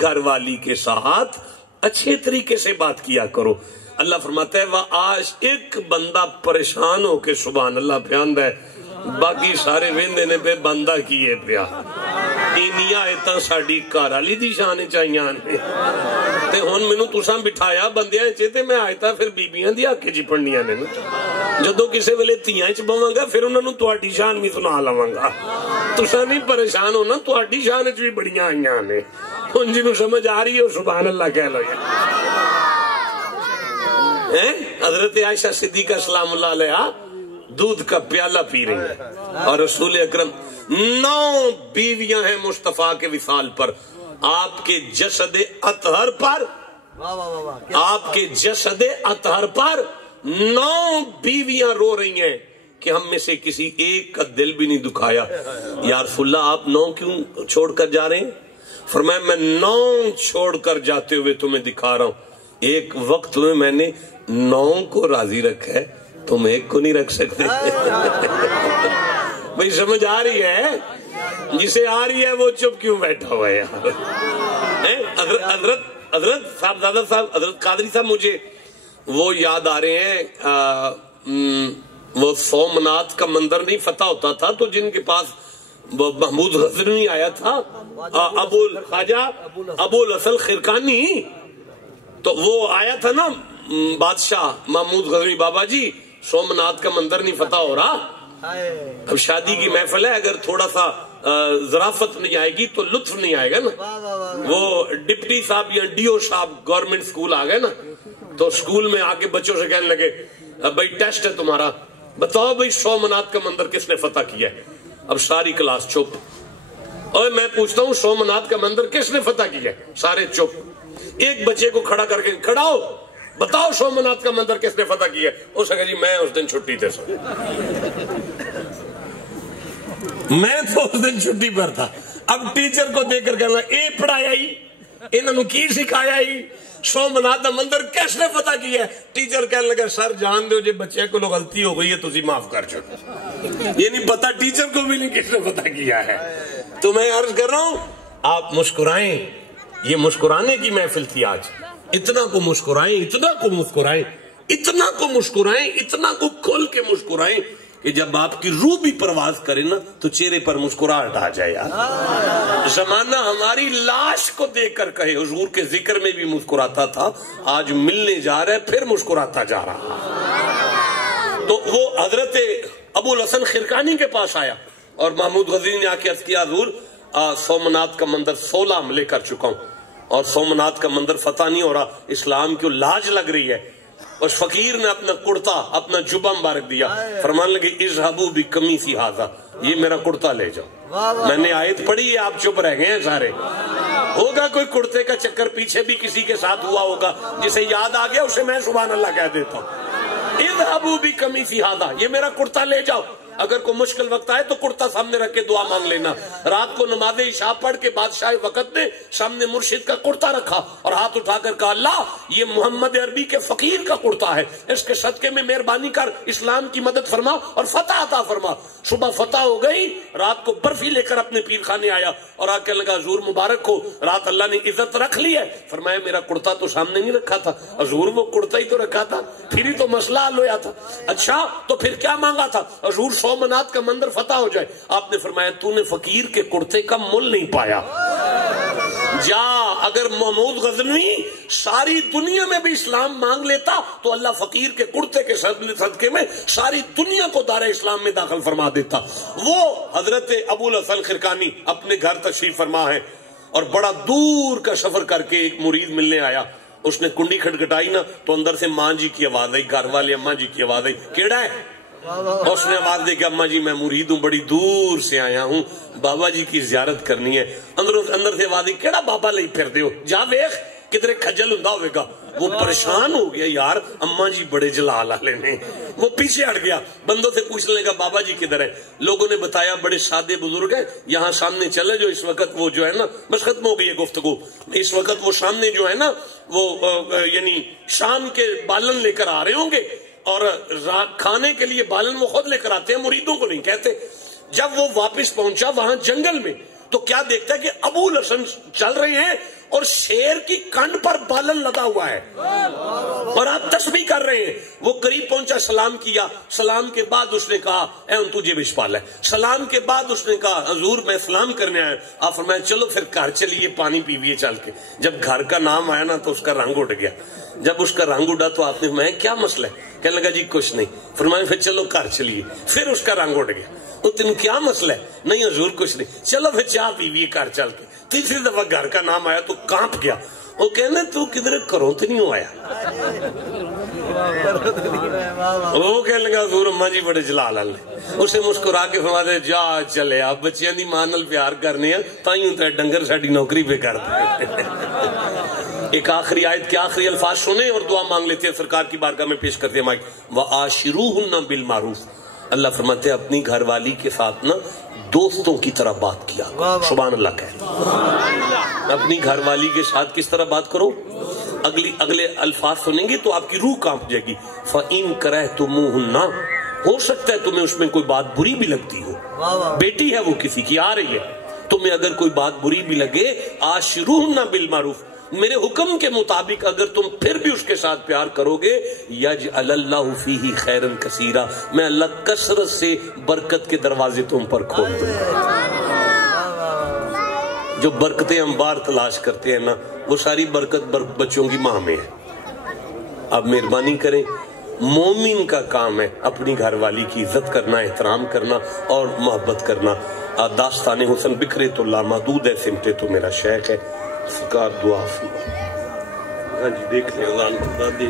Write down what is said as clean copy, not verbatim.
گھر والی کے ساتھ اچھے طریقے سے بات کیا کرو. اللہ فرماتا ہے آج ایک بندہ پریشان ہو کے سبحان اللہ پیاند ہے باقی سارے ویندے نے پہ بندہ کیے پیا اینیا ایتا ساڑی گھر والی دی شان چاہیاں نے تے ہن مینوں تساں بٹھایا بندیاں چ تے میں آج پھر بیبیاں دی حق چ پڑھنیاں نے جدو کسے ویلے تیاں چ بواں گا پھر انہاں نوں تہاڈی شان بھی سنا لواں گا. تساں نہیں پریشان ہونا تہاڈی شان چ بھی بڑیاں آئیاں نے. ہن جنوں سمجھ آ رہی ہو سبحان اللہ کہہ لو. حضرت عائشہ صدیقہ سلام اللہ علیہ دودھ کا پیالہ پی رہی ہیں اور رسول اکرم 9 بیویاں ہیں مصطفیٰ کے وصال پر. آپ کے جسد اطہر پر پر 9 بیویاں رو رہی ہیں کہ ہم میں سے کسی ایک کا دل بھی نہیں دکھایا. یا رسول اللہ آپ 9 کیوں چھوڑ کر جا رہے ہیں؟ فرمایا میں 9 چھوڑ کر جاتے ہوئے تمہیں دکھا رہا ہوں. ایک وقت میں نے 9 کو راضی رکھا ہے تم ایک کو نہیں رکھ سکتے. بھئی سمجھ آ رہی ہے؟ جسے آ رہی ہے وہ چپ کیوں بیٹھا ہوا ہے یار. حضرت صاحب دادا صاحب حضرت قادری صاحب مجھے وہ یاد آ رہے ہیں وہ سومنات کا مندر نہیں فتح ہوتا تھا تو جن کے پاس محمود غزنوی آیا تھا خواجہ ابو الحسن خرقانی تو وہ آیا تھا نا بادشاہ محمود غزنوی بابا جی سومنات کا مندر نہیں فتح ہو رہا. اب شادی کی محفل ہے اگر تھوڑا سا ظرافت نہیں آئے گی تو لطف نہیں آئے گا نا. وہ ڈپٹی صاحب یا ڈیو صاحب گورنمنٹ سکول آ گئے نا تو سکول میں آ کے بچوں سے کہنے لگے بھائی ٹیسٹ ہے تمہارا بتاؤ بھائی سومنات کا مندر کس نے فتح کیا ہے. اب ساری کلاس چپ. اور میں پوچھتا ہوں سومنات کا مندر کس نے فتح کیا ہے؟ سارے چپ. ایک بچے کو کھڑا کر کے کھڑا ہو بتاؤ سومنات کا مندر کس نے فتح کیا ہے؟ اس نے کہا جی میں اس دن چھٹی تھے سر. میں تو اس دن چھٹی پر تھا. اب ٹیچر کو دیکھ کر کہنا اے پڑھایا ہی انہوں نے کی سکھایا ہی سومنات کا مندر کس نے فتح کیا ہے؟ ٹیچر کہنے لگا سر جان دو جی بچے کو غلطی ہو گئی ہے تسی معاف کر چکے. یہ نہیں پتا ٹیچر کو بھی نہیں کس نے فتح کیا ہے. تو میں عرض کر رہا ہوں آپ مسکرائیں. یہ مسکرانے کی محفل تھی آج. اتنا کو مسکرائیں اتنا کو مسکرائیں اتنا کو مسکرائیں اتنا کو کھل کے مسکرائیں کہ جب آپ کی روح بھی پرواز کرے نا تو چہرے پر مسکراہٹ آ جائے. یار زمانہ ہماری لاش کو دیکھ کر کہے حضور کے ذکر میں بھی مسکراتا تھا آج ملنے جا رہا ہے پھر مسکراتا جا رہا. تو وہ حضرت ابو الحسن خرقانی کے پاس آیا اور محمود غزنوی نے آ کے عرض کیا حضور سومنات کا مندر 16 حملے کر چکا ہوں اور سومنات کا مندر فتح نہیں ہو رہا. اسلام کی لاج لگ رہی ہے. اس فقیر نے اپنا کرتا اپنا جبہ مبارک دیا فرمان لگے اذهبوا بقمیصی ھذا یہ میرا کرتا لے جاؤ. میں نے آیت پڑھی ہے آپ چپ رہ گئے ہیں سارے. ہوگا کوئی کرتے کا چکر پیچھے بھی کسی کے ساتھ ہوا ہوگا جسے یاد آ گیا اسے میں سبحان اللہ کہہ دیتا ہوں. اذهبوا بقمیصی ھذا یہ میرا کرتا لے جاؤ. اگر کوئی مشکل وقت آئے تو کرتا سامنے رکھ کے دعا مانگ لینا. رات کو نماز عشاء پڑھ کے بادشاہ وقت نے سامنے مرشد کا کرتا رکھا اور ہاتھ اٹھا کر کہا اللہ یہ محمد عربی کے فقیر کا کرتا ہے اس کے صدقے میں مہربانی کر اسلام کی مدد فرما اور فتح عطا فرما. صبح فتح ہو گئی. رات کو برفی لے کر اپنے پیر خانے آیا اور آ کے لگا حضور مبارک ہو رات اللہ نے عزت رکھ لی ہے. فرمایا میرا کرتا تو سامنے نہیں رکھا تھا. حضور وہ کرتا ہی تو رکھا تھا پھر ہی تو مسئلہ حل ہوا تھا. اچھا تو پھر کیا مانگا تھا؟ حضور سومنات کا مندر فتح ہو جائے. آپ نے فرمایا تو نے فقیر کے کرتے کا مل نہیں پایا. جا اگر محمود غزنوی ساری دنیا میں بھی اسلام مانگ لیتا تو اللہ فقیر کے کرتے کے صدقے میں ساری دنیا کو دار اسلام میں داخل فرما دیتا. وہ حضرت ابو الحسن خرقانی اپنے گھر تشریف فرما ہے اور بڑا دور کا سفر کر کے ایک مرید ملنے آیا. اس نے کنڈی کھٹکھٹائی نا تو اندر سے ماں جی کی آواز آئی. گھر والے اماں جی کی آواز آئی کیڑا ہے؟ اس نے آواز دے کہ اماں جی میں مرید ہوں بڑی دور سے آیا ہوں بابا جی کی زیارت کرنی ہے. اندر سے آواز دی کیڑا بابا لئی پھر دے ہو جا ویخ کدھر کھجل ہوندا ہوئے گا. وہ پریشان ہو گیا یار اماں جی بڑے جلال والے نے. وہ پیچھے ہٹ گیا بندوں سے پوچھنے لگا بابا جی کدھر ہے؟ لوگوں نے بتایا بڑے سادے بزرگ ہیں یہاں سامنے چلے جو اس وقت وہ جو ہے نا بس ختم ہو گئی ہے گفتگو. اس وقت وہ سامنے جو ہے نا وہ یعنی شام کے بالن لے کر آ رہے ہوں گے اور کھانے کے لیے بالن وہ خود لے کر آتے ہیں مریدوں کو نہیں کہتے. جب وہ واپس پہنچا وہاں جنگل میں تو کیا دیکھتا ہے کہ ابو الحسن چل رہے ہیں اور شیر کی کنڈ پر بالن لدا ہوا ہے اور آپ تسبیح کر رہے ہیں. وہ قریب پہنچا, سلام کیا. سلام کے بعد اس نے کہا اے ان تجھے بشپال ہے. سلام کے بعد اس نے کہا حضور میں سلام کرنے آیا. آپ فرمایا چلو پھر گھر چلیے, پانی پیویے چل کے. جب گھر کا نام آیا نا تو اس کا رنگ اٹھ گیا. جب اس کا رنگ اٹھا تو آپ نے فرمایا کیا مسئلہ ہے؟ کہنے لگا جی کچھ نہیں. فرمایا پھر چلو گھر چلیے. پھر اس کا رنگ اٹھ گیا. وہ تین کیا مسئلہ ہے؟ نہیں حضور کچھ نہیں. چلو پھر چاہ پیویے گھر چل کے. تیسری دفعہ گھر کا نام آیا تو کانپ گیا. وہ کہنے تو کدھر کروں تو نہیں آیا. وہ کہنے لگا حضور اماں جی بڑے جلال اللہ. اسے مسکرا کے فرماتے جا چلے آپ بچیاں دی ماں نال پیار کرنے ہیں تائیں تے ڈنگر ساڈی نوکری پہ کر دے. ایک آخری آیت کے آخری الفاظ سنیں اور دعا مانگ لیتے ہیں. سرکار کی بارگاہ میں پیش کرتے ہیں مائک. وَعَاشِرُوهُنَّ بِالْمَعْرُوفِ. اللہ فرماتے ہیں اپنی گھر والی کے ساتھ نا دوستوں کی طرح بات کیا. سبحان اللہ کہہ. اپنی گھر والی کے ساتھ کس طرح بات کرو؟ اگلے الفاظ سنیں گے تو آپ کی روح کانپ جائے گی. فَإِن كَرَهْتُمُوهُنَّ. ہو سکتا ہے تمہیں اس میں کوئی بات بری بھی لگتی ہو. بیٹی ہے وہ کسی کی آ رہی ہے, تمہیں اگر کوئی بات بری بھی لگے عاشروہن بالمعروف, میرے حکم کے مطابق اگر تم پھر بھی اس کے ساتھ پیار کرو گے یجعل اللہ فیہ خیرا کثیرا, میں اللہ کثرت سے برکت کے دروازے تم پر کھول دوں گا. جو برکتیں ہم باہر تلاش کرتے ہیں نا وہ ساری برکت بچوں کی ماں میں ہے. اب مہربانی کریں, مومن کا کام ہے اپنی گھر والی کی عزت کرنا, احترام کرنا اور محبت کرنا. داستان حسن بکھرے تو لامحدود ہے, سمٹے تو میرا شیخ ہے. سرکار دعا فرمائے. ہاں جی دیکھ لیں اذان خدا دے.